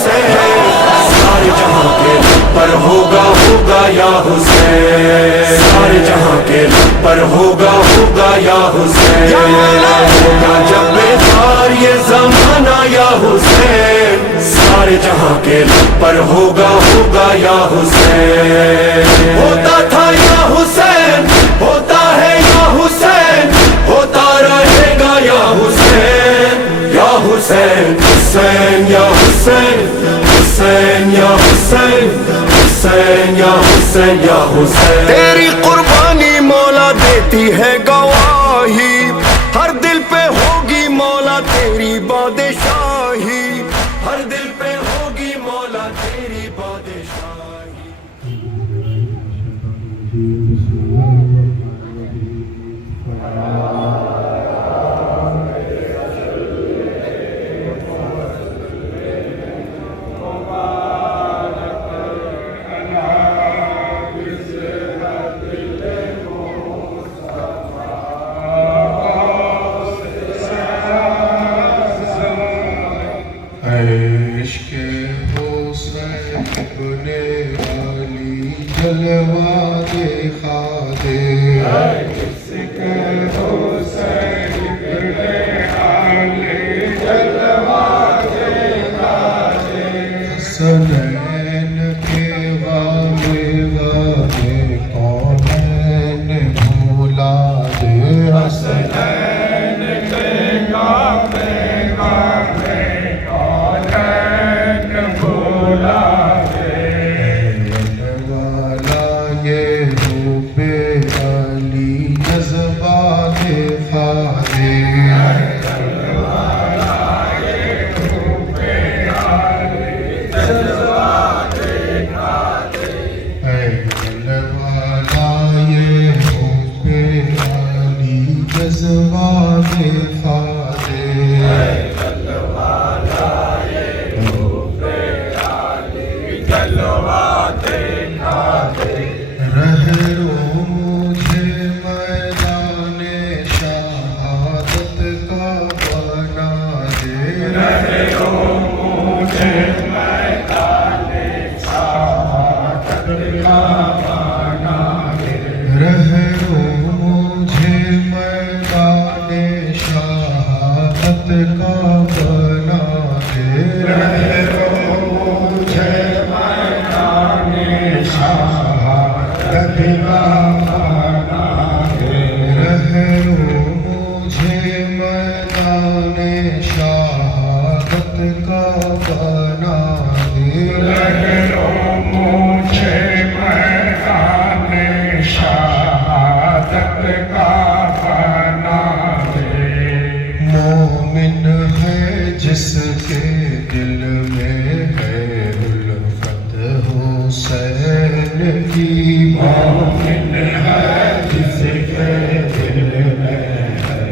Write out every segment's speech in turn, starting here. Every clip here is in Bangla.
हुसैन, सारे जहां के लब पर होगा होगा या हुसैन, सारे जहां के लब पर होगा होगा या हुसैन, होगा जब बेकार ये ज़माना या हुसैन, सारे जहां के लब पर होगा होगा या हुसैन। होता था या हुसैन, होता है या हुसैन, होता रहेगा या हुसैन, या हुसैन, हुसैन या हुसैन, हुसैन या हुसैन, हुसैन या हुसैन या हुसैन। तेरी कुर्बानी मौला देती है गवाही, हर दिल पे होगी मौला तेरी बादशाही, हर दिल पे होगी मौला तेरी बादशाही। जलवा दिखा दे इसके हुसैन इब्ने अली, जलवा दिखा दे हसनैन के वाले वाले कौनैन भुला दे, हसनैन के गावे गावे कौनैन भुला जिसके दिल में है उल्फत हुसैन की, मोमिन है जिसके दिल में है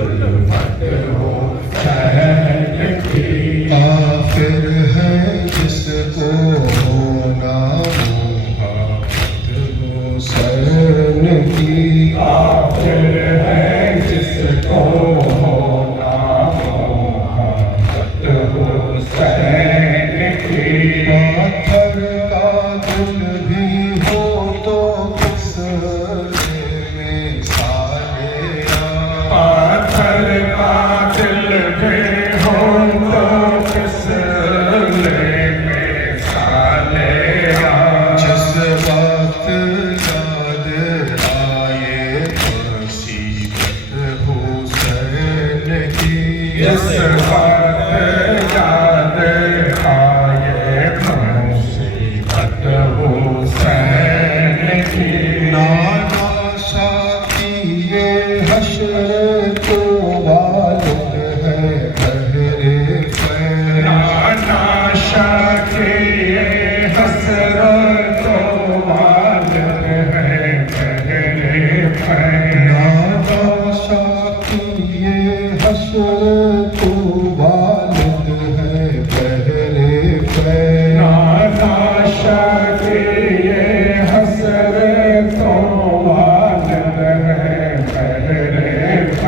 उल्फत हुसैन की, काफिर है जिसको होना मोहब्बत हुसैन की, काफिर है जिसको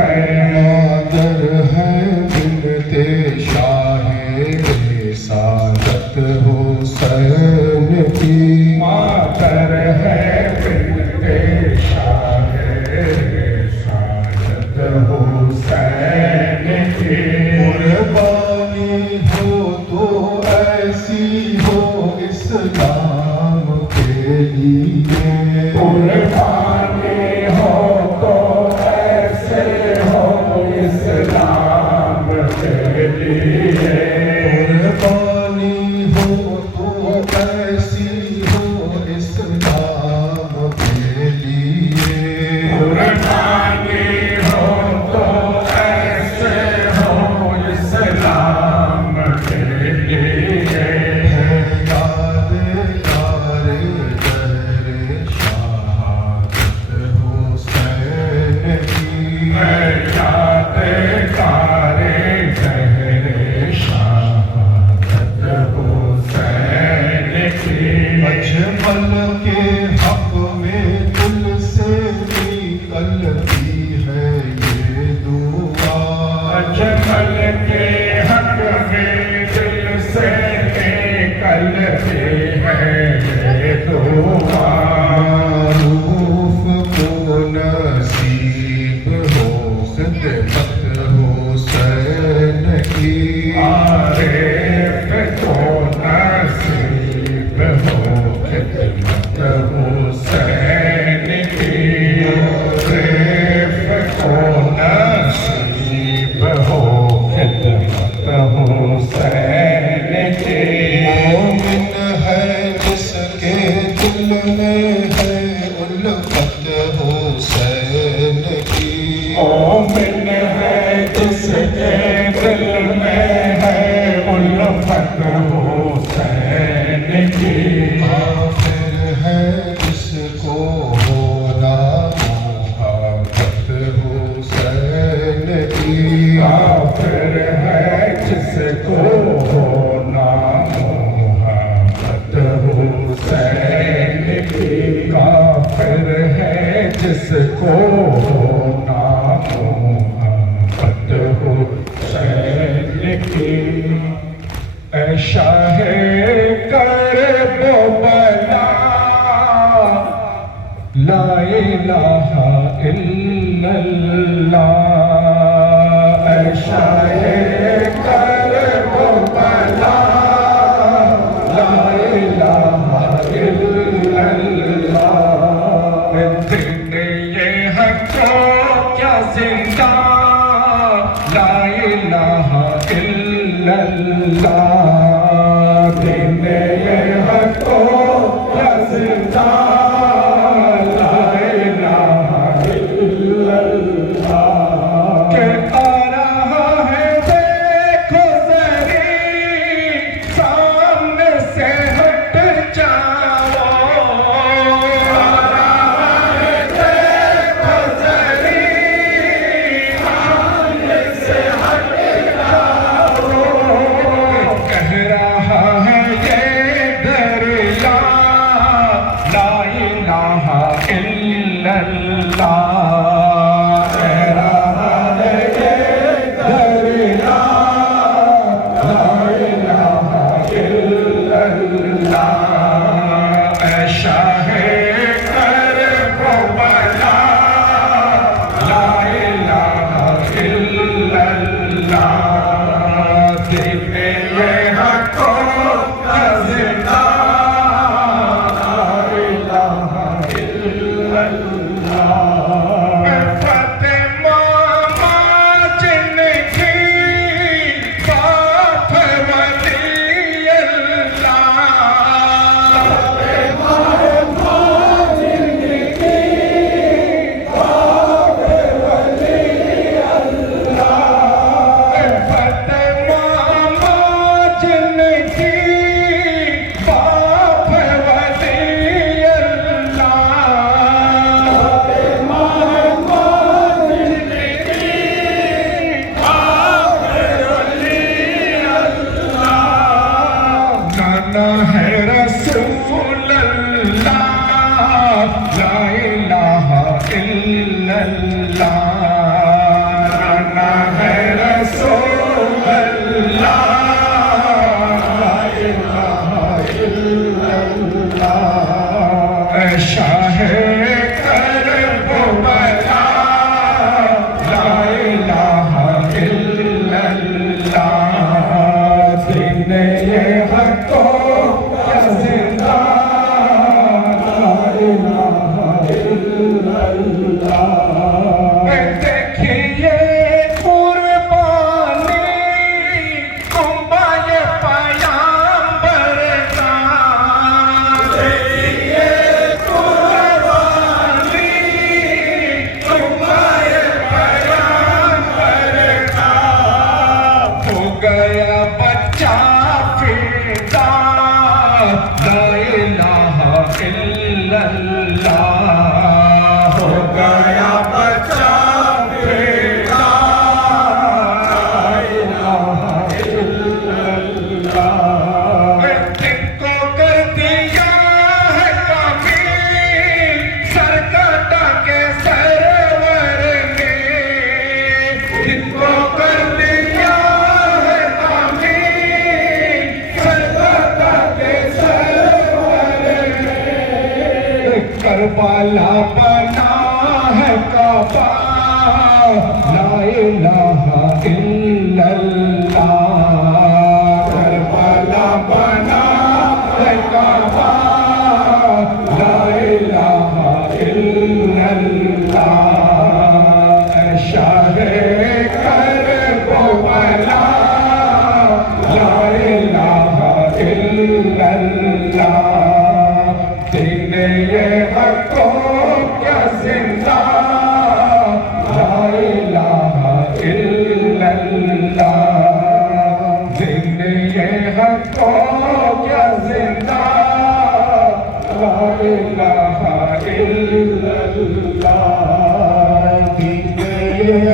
है खिदमत हुसैन की आरिफ को नसीब हो खिदमत हुसैन की आरिफ को नसीब हो खिदमत हुसैन की मोमिन है जिसके दिल में है उल्फत हुसैन की मोमिन है जिसके दिल में है उल्फत हुसैन की काफिर है जिसको होला मोहब्बत हुसैन की काफिर है जिसको होला मोहब्बत हुसैन की काफिर है जिसको होला मोहब्बत हुसैन की ऐ शाहे करबो बला ला इलाहा इल्लल्लाह ऐ शाहे करबो बला ला इलाहा इल्लल्लाह दिन ये हको क्या जिंदा ला इलाहा इल्लल्लाह दिन ये हको क्या जिंदा ला इलाहा इल्लल्लाह के आ रहा है देखो जरी सामने से हट जाओ आ रहा है देखो जरी सामने से हट जाओ कह रहा है ये दरिया ला इलाहा इल्लल्लाह कह रहा है ये दरिया ला इलाहा इल्लल्लाह ऐ शाहे करबो बला ला इलाहा इल्लल्लाह दिन ये हको का जिंदा ला इलाहा इल्लल्लाह फतेमा जिनकी बाप वली अल्लाह फतेमा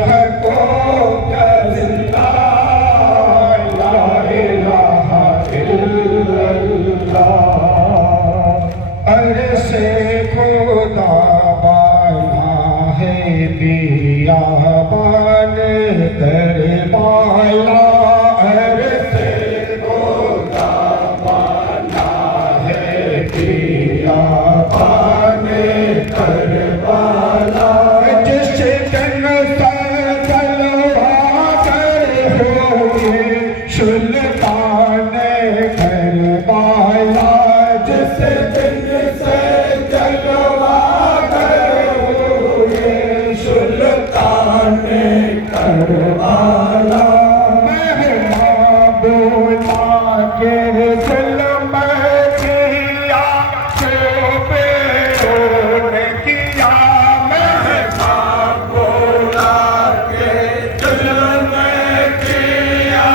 है कोई जिंदा ला इलाहा इल्लल्लाह अरसे खुदा बाना है बियाबान करबाला अरसे खुदा बाना है बियाबान करबाला जिस दिन तलवा कर होए सुल्तान करबाला जिस दिन से जलवा करोगे सुल्तान करबाला मेहमान बोला के जुल्म किया तो बेरोने किया मेहमान बोला के जुल्म किया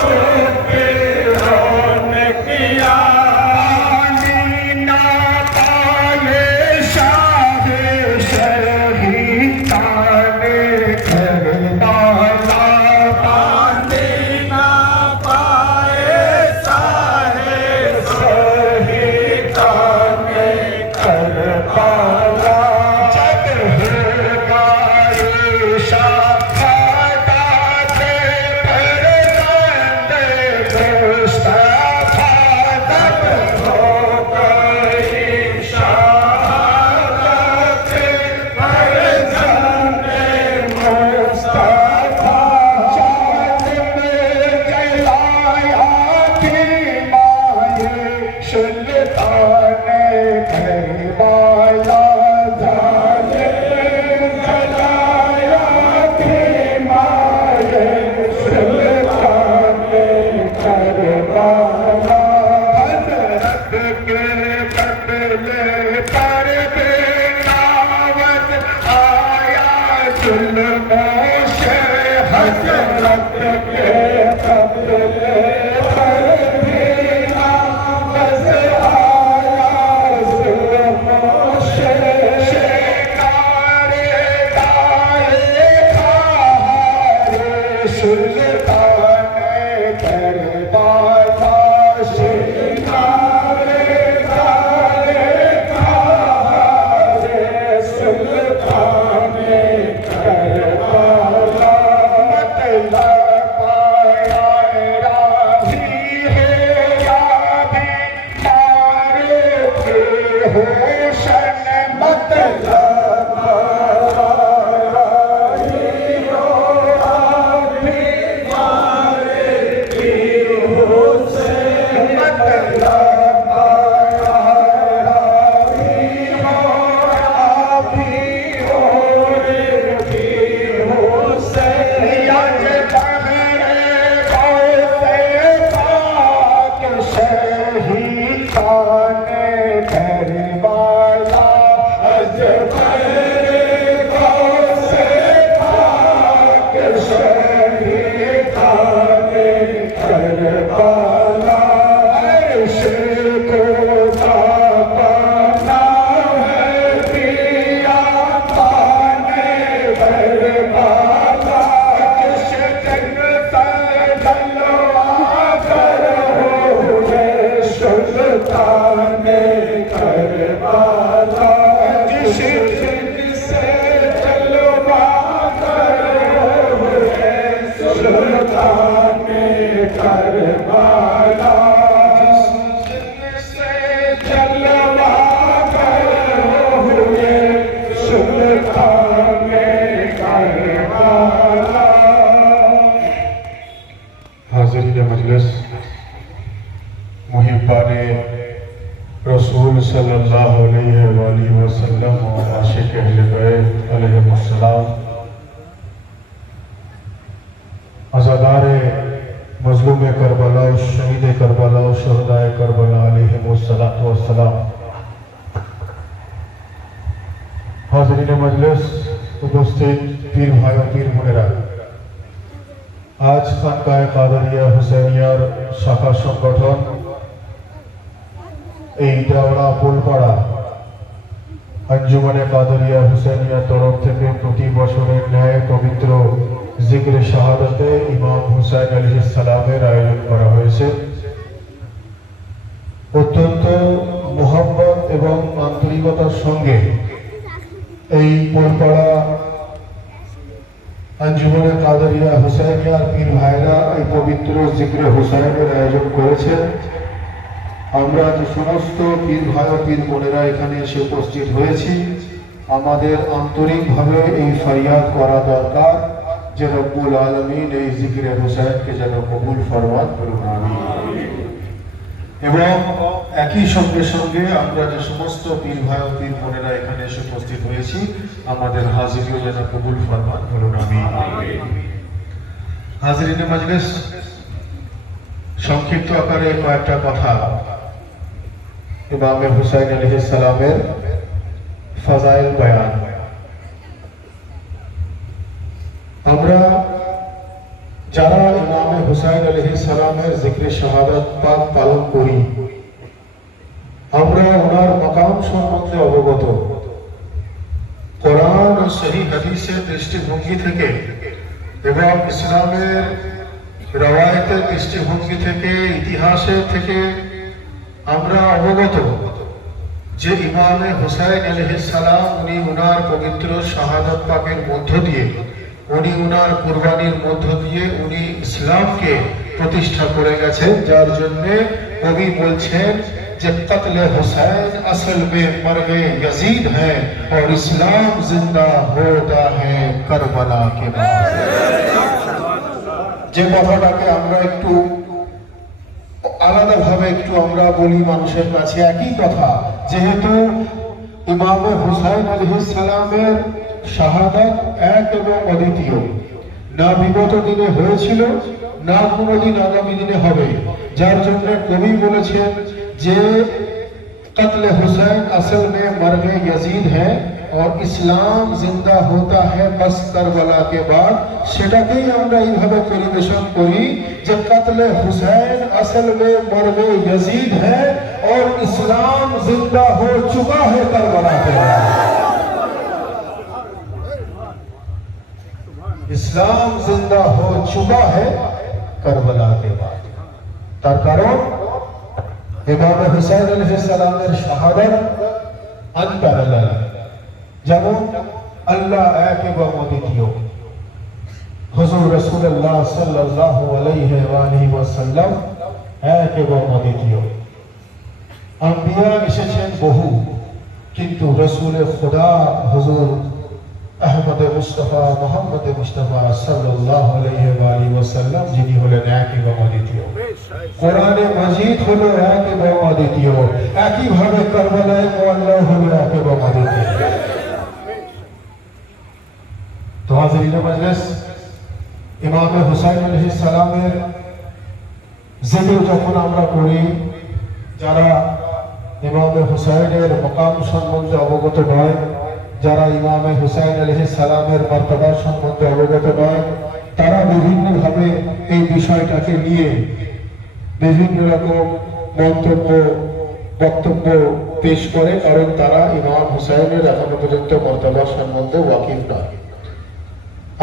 तो बेरोने किया रसूल सल्लल्लाहु अलैहि वसल्लम और आशिक अहले बैत अलैहिमुस्सलाम, अज़ादार मज़लूम करबला, शहीद करबला, शुहदाए करबला अलैहिमुस्सलातु वस्सलाम, हाज़रीन मजलिस, उपस्थित पीर भाइयों, पीर मुनेरा, आज खानकाए कादरिया हुसैनियार शाखा संगठन এই দেওড়া পোলপাড়া আঞ্জুমানে কাদেরিয়া হুসাইনিয়া তরফ থেকে প্রতি বছরের ন্যায় পবিত্র জিকরে শাহাদাতে ইমাম হুসাইন আলাইহিস সালামের আয়োজন করা হয়েছে। অত্যন্ত মোহাম্মত এবং আন্তরিকতার সঙ্গে এই পোলপাড়া আঞ্জুমানে কাদেরিয়া হুসাইনিয়ার পীর ভাইরা এই পবিত্র জিকরে হুসাইনের আয়োজন করেছেন। আমরা যে সমস্ত পীর ভাই ও পীর বোনেরা এখানে এসে উপস্থিত হয়েছি, আমাদের আন্তরিকভাবে এই ফরিয়াদ করা দরকার যে রব্বুল আলামিন এই জিকরে হুসাইনকে যেন কবুল ফরমান করুন, আমিন। এবং একই সঙ্গে সঙ্গে আমরা যে সমস্ত পীর ভাই ও পীর বোনেরা এখানে এসে উপস্থিত হয়েছি, আমাদের হাজিরিও যেন কবুল ফরমান করুন, আমিন। হাজিরিনে মাজলিস, সংক্ষিপ্ত আকারে কয়েকটা কথা ইমাম হুসাইন আলাইহিস সালামের ফাজাইল বয়ান। আমরা যারা ইমাম হুসাইন আলাইহিস সালামের জিকরে শাহাদাত পাক পালন করি, আমরা ওনার মাকাম সম্বন্ধে অবগত। কোরআন ও সহিহ হাদিসের দৃষ্টিভঙ্গি থেকে এবং ইসলামের রওয়ায়েতের দৃষ্টিভঙ্গি থেকে, ইতিহাসের থেকে আমরা অবগত যে ইমাম হুসাইন আলাইহিস সালাম উনি ওনার পবিত্র শাহাদাত পাকের মধ্য দিয়ে, উনি ওনার কুরবানির মধ্য দিয়ে উনি ইসলামকে প্রতিষ্ঠা করে গেছেন। যার জন্য কবি বলছেন যে কতলে হুসাইন আসল মে মরগে ইয়াজিদ হ্যাঁ और ইসলাম জিন্দা होता है কারবালা के बाद। যে কথাটাকে আমরা একটু আলাদাভাবে একটু আমরা বলি মানুষের কাছে, একই কথা, যেহেতু ইমাম হুসাইন আলাইহিস সালামের শাহাদাত এক এবং অদ্বিতীয়, না বিগত দিনে হয়েছিল, না কোনোদিন আগামী দিনে হবে। যার জন্য কবি বলেছেন যে কতলে হুসাইন আসল মে মরগে ইয়াজিদ হ্যাঁ और ইসলাম জিন্দা होता है बस কারবালা के बाद। সেটাকেই আমরা এইভাবে পরিবেশন করি যে কতলে হুসাইন আসল মে মরগে ইয়াজিদ হ্যাঁ और ইসলাম জিন্দা हो चुका है কারবালা के बाद। ইসলাম জিন্দা हो चुका है কারবালা के बाद। তার কারণ ইমাম হুসাইন আলাইহিস সালামের শাহাদাত আনপ্যারালাল, যেমন আল্লাহ এক এবং অদ্বিতীয়, হুজুর রাসূলুল্লাহ সাল্লাল্লাহু আলাইহি ওয়াসাল্লাম এক এবং অদ্বিতীয়। আম্বিয়া এসেছেন বহু, কিন্তু রাসূলে খোদা হুজুর আহমদ মুস্তাফা মোহাম্মদ মুস্তাফা সাল্লাল্লাহু আলাইহি ওয়াসাল্লাম যিনি হলেন এক এবং অদ্বিতীয়। কোরআনে মাজিদ হলো এক এবং অদ্বিতীয়, একইভাবে কারবালায় মুআল্লা হলো এক এবং অদ্বিতীয়। তো হাজিরিনে মাজলিস, ইমাম হুসাইন আলাইহিস সালামের জিকির যখন আমরা করি, যারা ইমাম হুসাইনের মাকাম সম্বন্ধে অবগত নয়, যারা ইমাম হুসাইন আলাইহিস সালামের মর্তবা সম্বন্ধে অবগত নয়, তারা বিভিন্নভাবে এই বিষয়টাকে নিয়ে বিভিন্ন রকম মন্তব্য বক্তব্য পেশ করে, কারণ তারা ইমাম হুসাইনের এখনো পর্যন্ত মর্তবা সম্বন্ধে ওয়াকিফ নয়।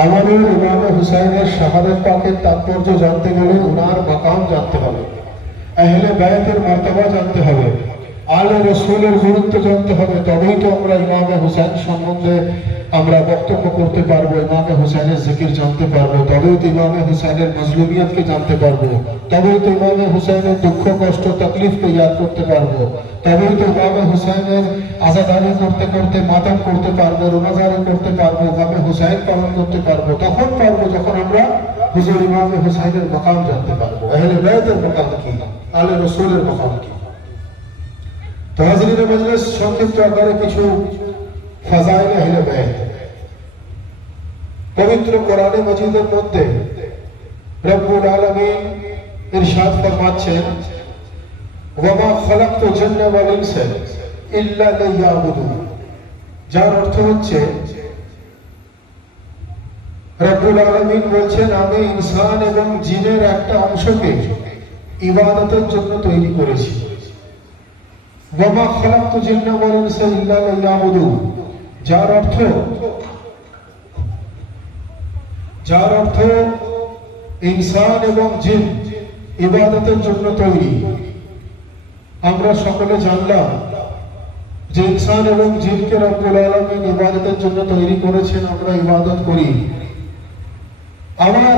আমাদের ইমাম হুসাইনের শাহাদাত পাকের তাৎপর্য জানতে গেলে ওনার মাকাম জানতে হবে, আহলে বায়তের মর্তবা জানতে হবে, আলে রাসূলের গুরুত্ব জানতে হবে। তবেই তো আমরা ইমাম হুসাইন সম্বন্ধে আমরা বক্তব্য করতে পারবো, ইমাম হুসাইনের জিকির জানতে পারবো, তবেই তো ইমাম হুসাইনের মজলুমিয়তকে জানতে পারবো, তবেই তো ইমাম হুসাইনের দুঃখ কষ্ট তকলিফকে ইয়াদ করতে পারবো, তবেই তো ইমাম হুসাইনের আজাদারি করতে করতে মাতাম করতে পারবো, রোজাদারি করতে পারবো, ইমাম হুসাইন পালন করতে পারবো। তখন পারবো যখন আমরা হুজুর ইমাম হুসাইনের মাকাম জানতে পারবো, আহলে বায়তের মাকাম কি, আলে রাসূলের মাকাম কি। তো হাজিরিনে মাজলিস, সংক্ষিপ্ত আকারে কিছু ফাজাইল আহলে বায়ত। পবিত্র কোরআনে মাজিদের মধ্যে রব্বুল আলামিন ইরশাদ ফরমাচ্ছেন, ওয়ামা খালাকতু জিন্না ওয়াল ইনসা ইল্লা লিয়াবুদুন, যার অর্থ হচ্ছে রব্বুল আলামিন বলছেন আমি ইনসান এবং জিনের একটা অংশকে ইবাদতের জন্য তৈরি করেছি। ওয়ামা খালাকতু জিন্না ওয়াল ইনসা ইল্লা লিয়াবুদুন, যার অর্থ ইনসান এবং জিন ইবাদতের জন্য তৈরি। আমরা সকলে জানলাম যে ইনসান এবং জিনকে রব্বুল আলামিন ইবাদতের জন্য তৈরি করেছেন, আমরা ইবাদত করি। আবার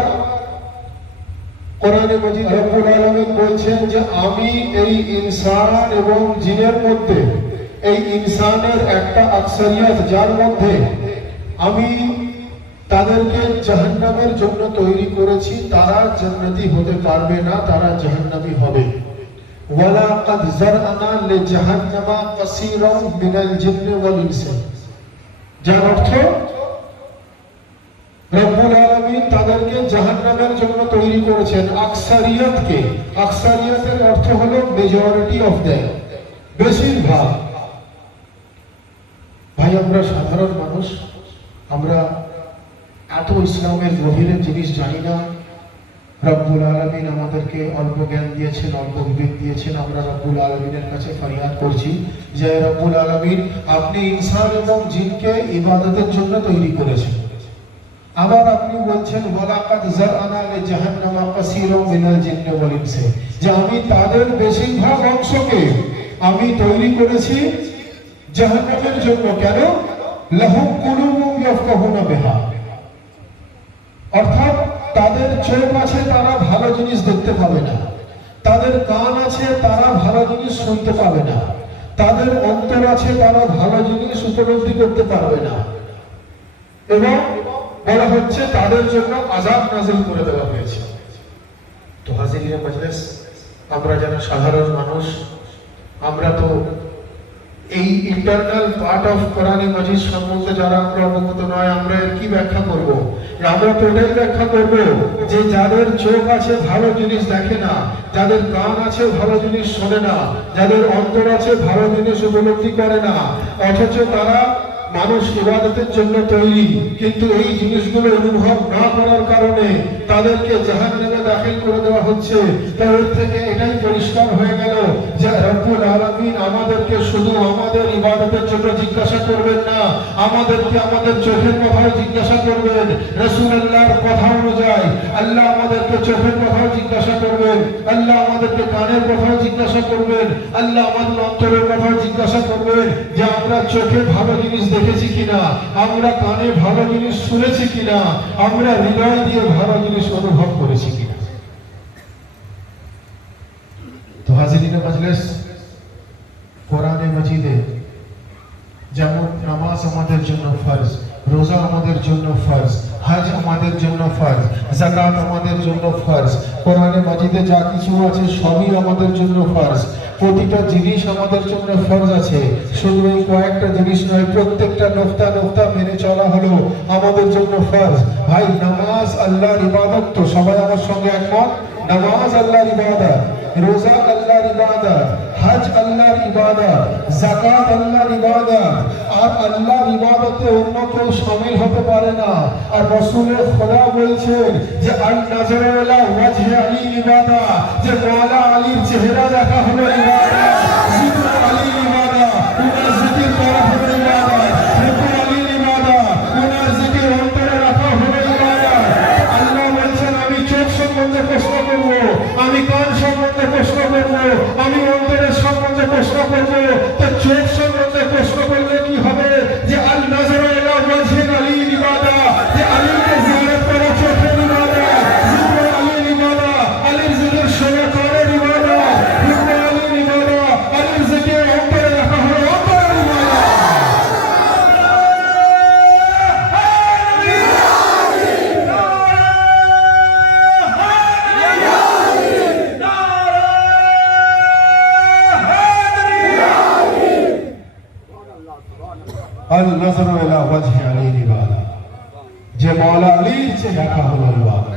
কোরআনে মাজিদ রব্বুল আলামিন বলছেন যে আমি এই ইনসান এবং জিনের মধ্যে, এই ইনসানের একটা আকসারিয়াত যার মধ্যে আমি তাদেরকে জাহান্নামের জন্য তৈরি করেছি, তারা জান্নাতি হতে পারবে না, তারা জাহান্নামী হবে। ওয়ালাকাদ যারআনা লিজাহান্নামা কাসীরান মিনাল জিন্নি ওয়াল ইনসি, যার অর্থ রব্বুল আলামিন তাদেরকে জাহান্নামের জন্য তৈরি করেছেন আকসারিয়াতকে। আকসারিয়াতের অর্থ হলো মেজরিটি অফ দ্যাম, বেশিরভাগ। ভাই আমরা সাধারণ মানুষ, আমরা এত ইসলামের গভীরে জিনিস জানি না। রব্বুল আলামিন আমাদেরকে অল্প জ্ঞান দিয়েছেন, অল্প বিবেক দিয়েছেন। আমরা রব্বুল আলামিনের কাছে ফরিয়াদ করছি যে রব্বুল আলামিন আপনি ইনসান এবং জিনকে ইবাদতের জন্য তৈরি করেছেন। আবার আপনি বলছেন ওয়ালাকাদ যারআনা লিজাহান্নামা কাসীরান মিনাল জিন্নি ওয়াল ইনসি, যে আমি তাদের বেশিরভাগ অংশকে আমি তৈরি করেছি জাহান্নামের জন্য। কেন? লাহুম কুলুবুন ইয়াফকাহুনা বিহা, অর্থাৎ তাদের চোখ আছে, তারা ভালো জিনিস দেখতে পাবে না। তাদের কান আছে, তারা ভালো জিনিস শুনতে পাবে না। তাদের অন্তর আছে, তারা ভালো জিনিস উপলব্ধি করতে পারবে না। এবং বলা হচ্ছে তাদের জন্য আযাব নাযিল করে দেওয়া হয়েছে। তো হাজিরিনে মজলিস, আমরা যারা সাধারণ মানুষ, আমরা তো এই ইন্টারনাল পার্ট অফ কোরআনে মাজিদ সম্বন্ধে যারা আমরা অবগত নয়, আমরা এর কি ব্যাখ্যা করব? আমরা তো এটাই ব্যাখ্যা করব যে যাদের চোখ আছে ভালো জিনিস দেখে না, যাদের কান আছে ভালো জিনিস শোনে না, যাদের অন্তর আছে ভালো জিনিস উপলব্ধি করে না, অথচ তারা মানুষ ইবাদতের জন্য তৈরি, কিন্তু এই জিনিসগুলো অনুভব না করার কারণে তাদেরকে জাহান্নামে দাখিল করে দেওয়া হচ্ছে। তাই এর থেকে এটাই পরিষ্কার হয়ে গেল যে রব্বুল আলামিন আমাদেরকে শুধু আমাদের ইবাদতের জন্য জিজ্ঞাসা করবেন না, আমাদেরকে আমাদের চোখের কথাও জিজ্ঞাসা করবেন। রাসূলুল্লাহর কথা অনুযায়ী আল্লাহ আমাদেরকে চোখের কথাও জিজ্ঞাসা করবেন, আল্লাহ আমাদেরকে কানের কথাও জিজ্ঞাসা করবেন, আল্লাহ আমাদের অন্তরের কথাও জিজ্ঞাসা করবেন যে আমরা চোখে ভালো জিনিস দেখেছি কিনা, আমরা কানে ভালো জিনিস শুনেছি কিনা, আমরা হৃদয় দিয়ে ভালো জিনিস অনুভব করেছি কিনা। তো হাজিরিনে মজলিস, কোরআনে মাজিদে যেমন নামাজ আমাদের জন্য ফরজ, রোজা আমাদের জন্য ফরজ, হজ আমাদের জন্য ফরজ, যাকাত আমাদের জন্য ফরজ, কোরআনে মাজিদে যা কিছু আছে সবই আমাদের জন্য ফরজ। প্রতিটা জিনিস আমাদের জন্য ফরজ আছে। শুধু এই কয়েকটা জিনিস নয়, প্রত্যেকটা নোক্তা নোক্তা মেনে চলা হলো আমাদের জন্য ফরজ। ভাই নামাজ আল্লাহর ইবাদত, তো সবাই আমার সঙ্গে একমত? নামাজ আল্লাহর ইবাদত, রোজা আল্লাহর ইবাদত, হজ আল্লাহর ইবাদত, যাকাত আল্লাহর ইবাদত। আর আল্লাহর ইবাদতে অন্য কেউ শামিল হতে পারে না। আর রাসূলের খোদা বলছেন যে আন নাযরু ইলা ওয়াজহি আলী ইবাদত, যে মাওলা আলীর চেহারা দেখা হলো ইবাদত, জিকর আলী ইবাদত, উনার জিকির করা হলো ইবাদত, রূকুর আলী ইবাদত, উনার জিকির অন্তরে রাখা হলো ইবাদত। আল্লাহ বলছেন আমি চোখ সম্বন্ধে প্রশ্ন করব, আমি কান সম্বন্ধে প্রশ্ন করব, আমি অন্তরের সম্বন্ধে প্রশ্ন করব। তো চোখ সম্বন্ধে প্রশ্ন করলে কি হবে? যে আল নাযরু ইলা ওয়াজহি আলী ইবাদত, যে আলীকে জিয়ারত করা চোখের ইবাদত, জিকর আলী ইবাদত, আলীর জিকির শোনা কানের ইবাদত, রূকুর আলী ইবাদত, আলীর জিকির অন্তরে রাখা হলো অন্তরের ইবাদত। আল নাযরু ইলা ওয়াজহি আলী ইবাদত, যে মাওলা আলীর চেয়ে দেখা হলো ইবাদত,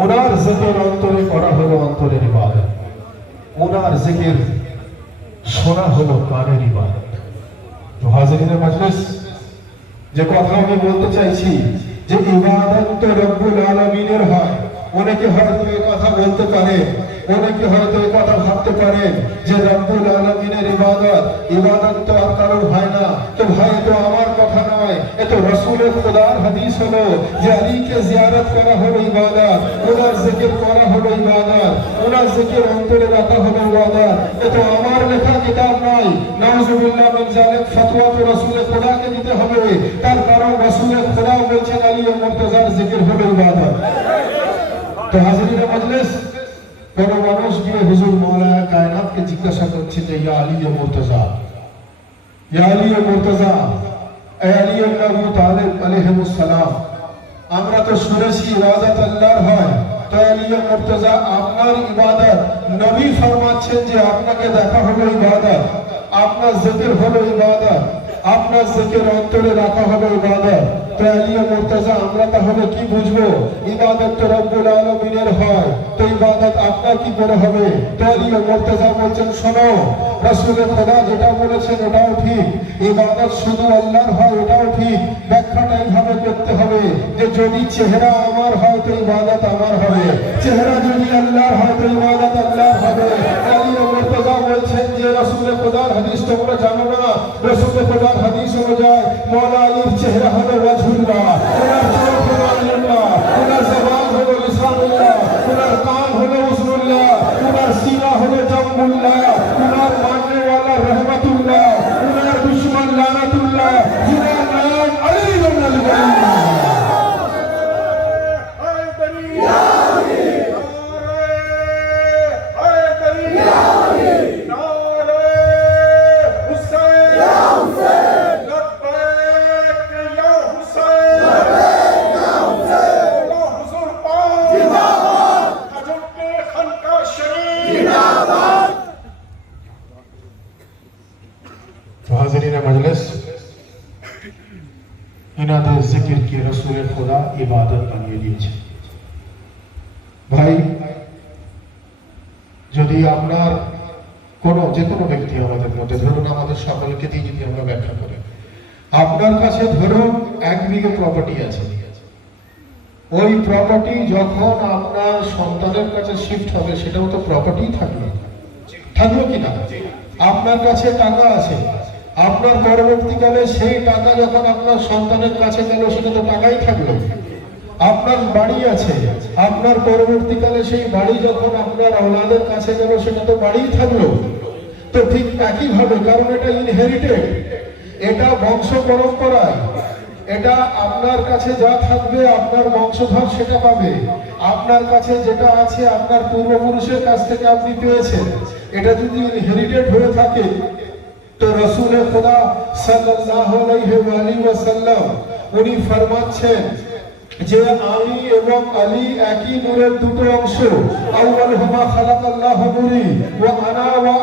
ওনার জিকির অন্তরে করা হলো অন্তরের ইবাদত, ওনার জিকির শোনা হলো কানের ইবাদত। তো হাজিরিনে মজলিস, যে কথা আমি বলতে চাইছি যে ইবাদত তো রব্বুল আলামিনের হয়। অনেকে হয়তো এই কথা বলতে পারে অনেকে হয়তো এই কথা ভাবতে পারেন যে রব্বুল আলামিনের ইবাদত তো আর কারোর হয় না। তো ভাই, তো আমার কথা নয়, এ তো রাসূলের খোদার হাদিস হলো যে আলীকে জিয়ারত করা হলো ইবাদত, ওনার জিকির করা হলো ইবাদত, ওনার জিকির অন্তরে রাখা হলো ইবাদত। এ তো আমার লেখা কিতাব নয়। নাউজুবিল্লাহ মিন যালিক, ফতোয়া তো রাসূলের খোদাকে দিতে হবে। তার কারণ রাসূলের খোদা বলছেন আলী ও মুর্তজার জিকির হলো ইবাদত। তো হাজিরিন মজলিস, কোন মানুষ গিয়ে হুজুর মাওলানা কায়নাতকে জিজ্ঞাসা করছে যে ইয়া আলী ও মুর্তজা, ইয়া আলী ও মুর্তজা, এ আলী ইবনে আবু তালিব আলাইহিস সালাম, আমরা তো শুনেছি ইবাদত আল্লাহর হয়, তো আলী ও মুর্তজা আপনার ইবাদত, নবী ফরমাচ্ছেন যে আপনাকে দেখা হলো ইবাদত, আপনার জিকির হলো ইবাদত, আপনার জিকির অন্তরে রাখা হলো ইবাদত। তো আলী ও মুর্তজা আমরা তাহলে কি বুঝবো? ইবাদত তো রব্বুল আলামিনের হয়, তো ইবাদত আপনার কি করে হবে? তো আলী ও মুর্তজা বলছেন, শোনো, রাসূলের খোদা যেটা বলেছেন ওটাও ঠিক, ইবাদত শুধু আল্লাহর হয় ওটাও ঠিক। ব্যাখ্যাটা এইভাবে করতে হবে যে যদি চেহারা আমার হয় তো ইবাদত আমার হবে, চেহারা যদি আল্লাহর হয় তো ইবাদত আল্লাহর হবে। আলী ও মুর্তজা বলছেন যে রাসূলের খোদার হাদিস তোমরা জানো না, রাসূলের খোদার হাদিস অনুযায়ী মাওলা আলীর চেহারা হলো ওয়াজহুল্লাহ, ওনার চোখ হলো আল্লাহ, ওনার জবান হলো লিসানুল্লাহ, ওনার কান হলো উজনুল্লাহ, ওনার সিনা হলো জামবুল্লাহ, ওনার মাননে ওয়ালা রহমাতুল্লাহ, ওনার দুশমন লানাতুল্লাহ, জিনার নাম আলী ইবনে আলী। इनादे जिक्र की रसूल खुदा इबादत বানিয়ে দিয়েছে। ভাই, যদি আপনার যে কোনো ব্যক্তি আমাদের মধ্যে, ধরুন আমাদের সকলকে দিয়ে যদি আমরা ব্যাখ্যা করি, আপনার কাছে ধরুন 1 বিঘা প্রপার্টি আছে, ওই প্রপার্টি যখন আপনার সন্তানের কাছে শিফট হবে সেটাও তো প্রপার্টি থাকলো কিনা? আপনার কাছে টাকা আছে, আপনার পরবর্তীকালে সেই টাকা যখন আপনার সন্তানের কাছে গেল সেটা তো টাকাই থাকলো। আপনার বাড়ি আছে, আপনার পরবর্তীকালে সেই বাড়ি যখন আপনার আওলাদের কাছে গেল সেটা তো বাড়িই থাকলো। তো ঠিক একইভাবে, কারণ এটা ইনহেরিটেড, এটা বংশ পরম্পরায়, এটা আপনার কাছে যা থাকবে আপনার বংশধর সেটা পাবে। আপনার কাছে যেটা আছে আপনার পূর্বপুরুষের কাছ থেকে আপনি পেয়েছেন, এটা যদি ইনহেরিটেড হয়ে থাকে, তো রাসূল খুদা সাল্লাল্লাহু আলাইহি ওয়াসাল্লাম উনি ফরমাচ্ছেন যে আমি এবং আলী একই নূরের দুটো অংশ, আউয়ালহুমা খালাকাল্লাহু নূরি ওয়া আনা ওয়া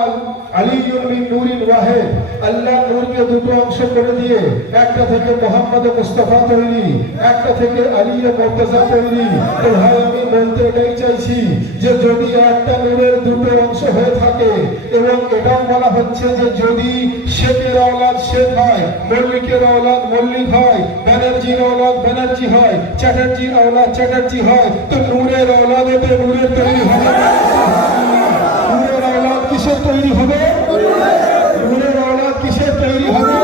আলীউন মিন নূরিন ওয়াহিদ। আল্লাহ নূরকে দুটো অংশ করে দিয়ে একটা থেকে মুহাম্মদ মুস্তাফা তৈরি, একটা থেকে আলী ও মুর্তজা তৈরি। তো ভাই, আমি বলতে এটাই চাইছি যে যদি একটা নূরের দুটো অংশ হয়ে থাকে, এবং এটাও বলা হচ্ছে যে যদি শেখের আওলাদ শেখ হয়, মল্লিকের আওলাদ মল্লিক হয়, ব্যানার্জির আওলাদ ব্যানার্জি হয়, চ্যাটার্জির আওলাদ চ্যাটার্জি হয়, তো নূরের আওলাদে তো নূরের তৈরি হবে। নূরের আওলাদ কিসের তৈরি হবে? নূরের আওলাদ কিসের তৈরি হবে?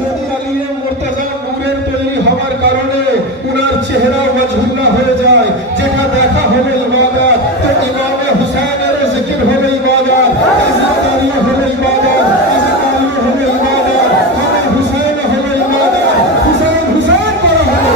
যদি আলী ও মুর্তজা নূরের তৈরি হওয়ার কারণে উনার চেহারা ওয়াজহুল্লাহ হয়ে যায়, যেটা দেখা হবে ইবাদত, তো ইমামে হুসাইনের জিকির হবে ইবাদত, ইজতিহাদি হবে ইবাদত, ইজতিহাদি হবে ইবাদত, হবে হুসাইন হবে ইবাদত, হুসাইন হুসাইন করা হবে।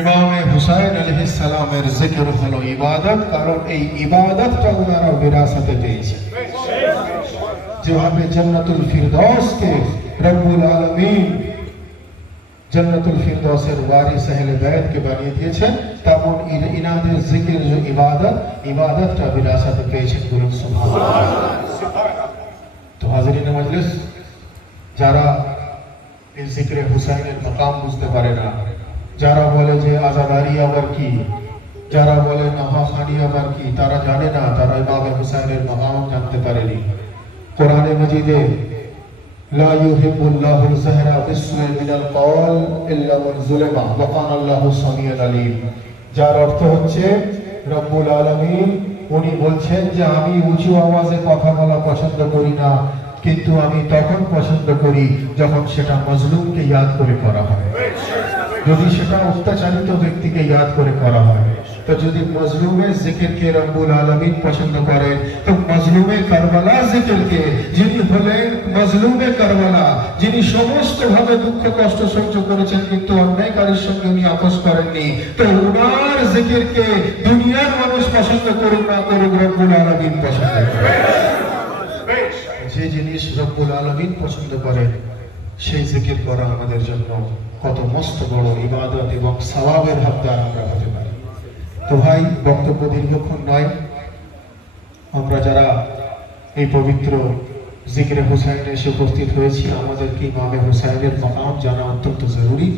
ইমামে হুসাইন আলাইহিস সালামের জিকির হলো ইবাদত, কারণ এই ইবাদতটা ওনারা বিরাসতে পেয়েছে। যেভাবে জান্নাতুল ফিরদৌসকে রব্বুল আলামিন জান্নাতুল ফিরদৌসের ওয়ারিস আহলে বাইতকে বানিয়ে দিয়েছেন, তেমন ইনাদের জিকির যে ইবাদতটা বিরাসতে পেয়েছেন। বলুন সুবহানাল্লাহ। তো হাজিরিন মজলিস, যারা এই জিক্রে হুসাইনের মাকাম বুঝতে পারে না, যারা বলে যে আজাদারি আবার কি, যারা বলে নাহাখানি আবার কি, তারা জানে না, তারা ইমামে হুসাইনের মাকাম জানতে পারেনি। কোরআনে মাজিদে লা ইউহিব্বুল্লাহুল জাহরা বিসসুই মিনাল কওল ইল্লা মান যুলিমা ওয়া কানা আল্লাহু সামিউন আলীম, যার অর্থ হচ্ছে রব্বুল আলামিন উনি বলছেন যে আমি উঁচু আওয়াজে কথা বলা পছন্দ করি না, কিন্তু আমি তখন পছন্দ করি যখন সেটা মজলুমকে ইয়াদ করে করা হয়, যদি সেটা অত্যাচারিত ব্যক্তিকে ইয়াদ করে করা হয়। তো যদি মজলুমের জিকিরকে রব্বুল আলামিন পছন্দ করেন, তো মজলুমে কারবালা জিকিরকে, যিনি হলেন মজলুমে কারবালা, যিনি সমস্ত ভাবে দুঃখ কষ্ট সহ্য করেছেন কিন্তু অন্যায়কারীর সঙ্গে উনি আপোষ করেননি, তো উনার জিকিরকে দুনিয়ার মানুষ পছন্দ করুক না করুক, রব্বুল আলামিন পছন্দ করেন। যে জিনিস রব্বুল আলামিন পছন্দ করেন সেই জিকির করা আমাদের জন্য কত মস্ত বড় ইবাদত এবং সওয়াবের হকদার আমরা হতে পারি। তো ভাই, বক্তব্য দীর্ঘক্ষণ নয়, আমরা যারা এই পবিত্র জিক্রে হুসাইনে এসে উপস্থিত হয়েছি, আমাদেরকে ইমামে হুসাইনের মাকাম জানা অত্যন্ত জরুরি,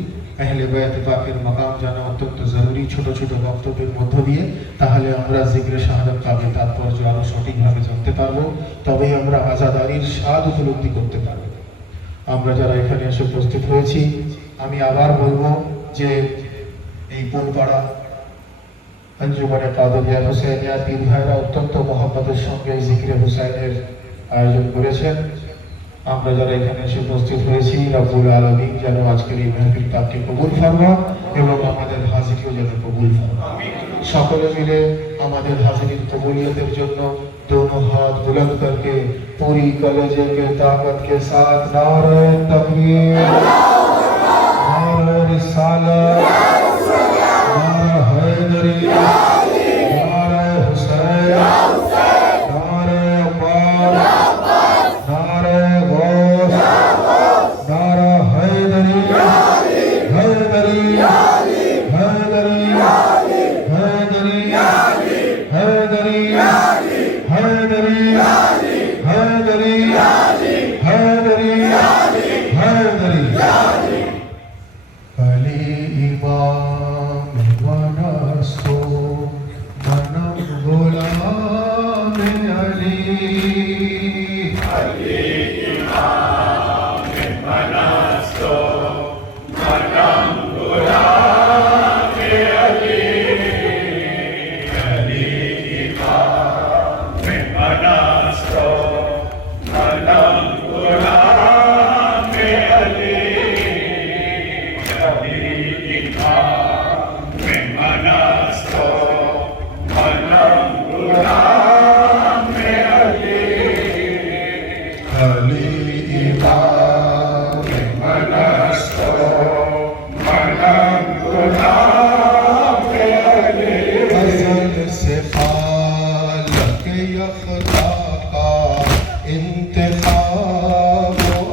আহলে বাইত পাকের মাকাম জানা অত্যন্ত জরুরি। ছোট ছোট বক্তব্যের মধ্য দিয়ে তাহলে আমরা জিক্রে শাহাদাত পাবে তাৎপর্য আরো সঠিকভাবে জানতে পারবো, তবেই আমরা আজাদারির স্বাদ উপলব্ধি করতে পারবো। আমরা যারা এখানে এসে উপস্থিত হয়েছি, আমি আবার বলবো যে এই কোনপাড়া আঞ্জুমানে কাদেরিয়া হুসাইনিয়া পীর ভাইরা অত্যন্ত মহব্বতের সঙ্গে জিক্রে হুসাইনের আয়োজন করেছেন। আমরা যারা এখানে এসে উপস্থিত হয়েছি, রব্বুল আলামিন যেন আজকের এই মাহফিল পাককে কবুল ফরমান এবং আমাদের হাজিরিও যেন কবুল ফরমান। সকলে মিলে আমাদের হাজিরির কবুলিয়তের জন্য दोनों हाथ बुलंद करके पूरी कलेजे के ताकत के साथ नारे तकबीर, नारे रिसालत, नारे हैदरी, नारे हुसैन, नारे अब्बास, नारे गौस, नारा हैदरी, हैदरी, हैदरी, हैदरी, हैदरी, हैदरी, हैदरी, हैदरी, हैदरी। अली इमाम वनस्तो मनम गुलाम अली, अली इमाम वनस्तो मनम गुलाम अली,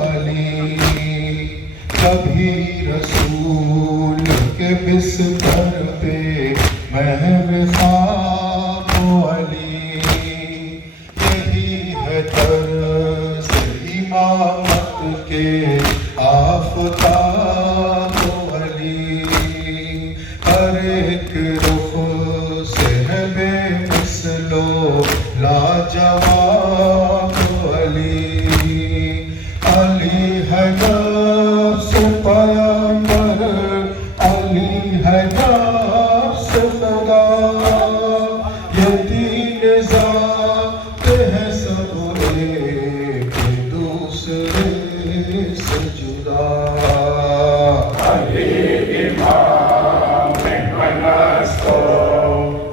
अली कभी रसूल के बिस्तर पे महव ख्वाब अली, यही है तर्ज इमामत के आफताब अली, हर एक रुख से है बेमिसलो लाजवाब अली, अली है नफ्स पैगंबर, अली है नफ्स खुदा, ये तीन ज़ात है सब एक दूसरे से जुदा। अली इमाम मनस्तो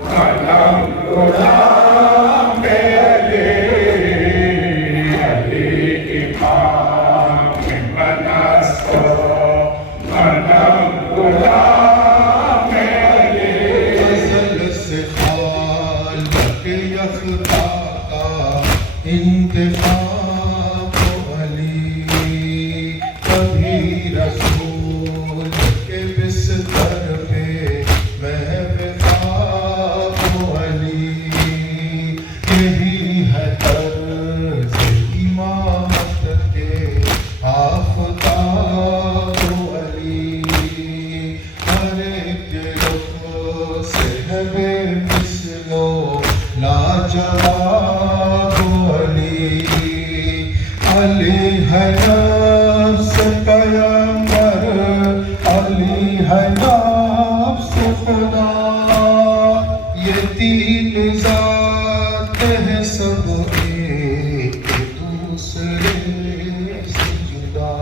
मनम गुलाम अली, अली इमाम मनस्तो मनम गुलाम अली, अज़ल से खालिक यखता का इंतखाब अली, कभी रसूल के बिस्तर पे महव ख्वाब अली, यही है तर्ज इमाम अली है नफ्स पैगंबर, अली है नफ्स खुदा, ये तीन जात है सब एक दूसरे से जुदा।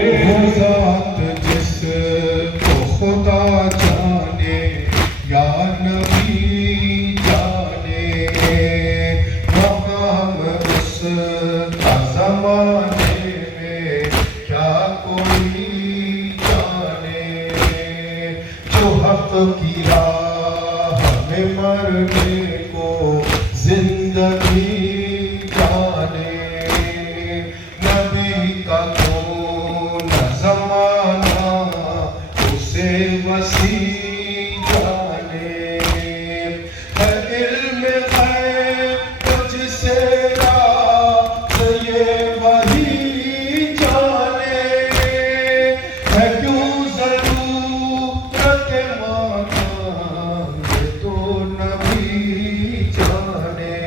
वो ज़ात जिसको खुदा जाने या नबी जाने, मकाम उसका ज़माने में क्या कोई जाने। जो हक़ की राह में मरने को जिंदगी जाने, नबी का कौन ज़माना उसे वसीह जाने। है इल्म ग़ैब जिसे राज़ ये वही जाने, है क्यों ज़रूरत मांग ये तो नबी जाने।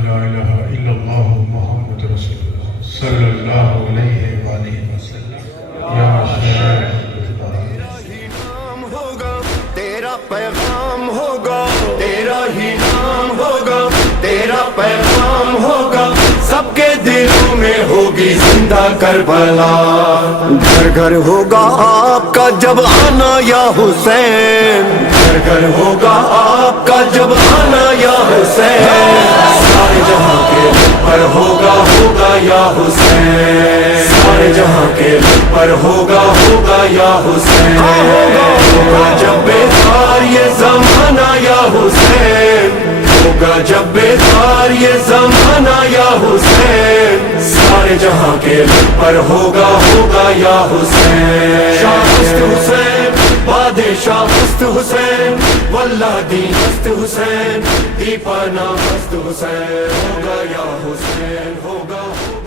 ला इलाहा इल्लल्लाह मुहम्मद रसूलुल्लाह सल्लल्लाहु अलैहि वसल्लम। या नाम होगा तेरा पैगाम होगा, तेरा ही नाम होगा, तेरा पैगाम होगा। सबके दिलों में होगी जिंदा करबला। घर घर होगा आपका जब आना या हुसैन, घर घर होगा आपका जब आना या हुसैन। सारे जहां के लब पर होगा होगा या हुसैन। सारे जहां के लब पर होगा होगा या हुसैन। होगा जब बेकार ये जमाना या हुसैन, होगा जब बेकार ये जमाना या हुसैन। सारे जहां के लब पर होगा होगा या हुसैन। शाह हुसैन बादशाह मस्त हुसैन, वल्लाह दी मस्त हुसैन, दीपाना मस्त हुसैन। होगा या हुसैन होगा।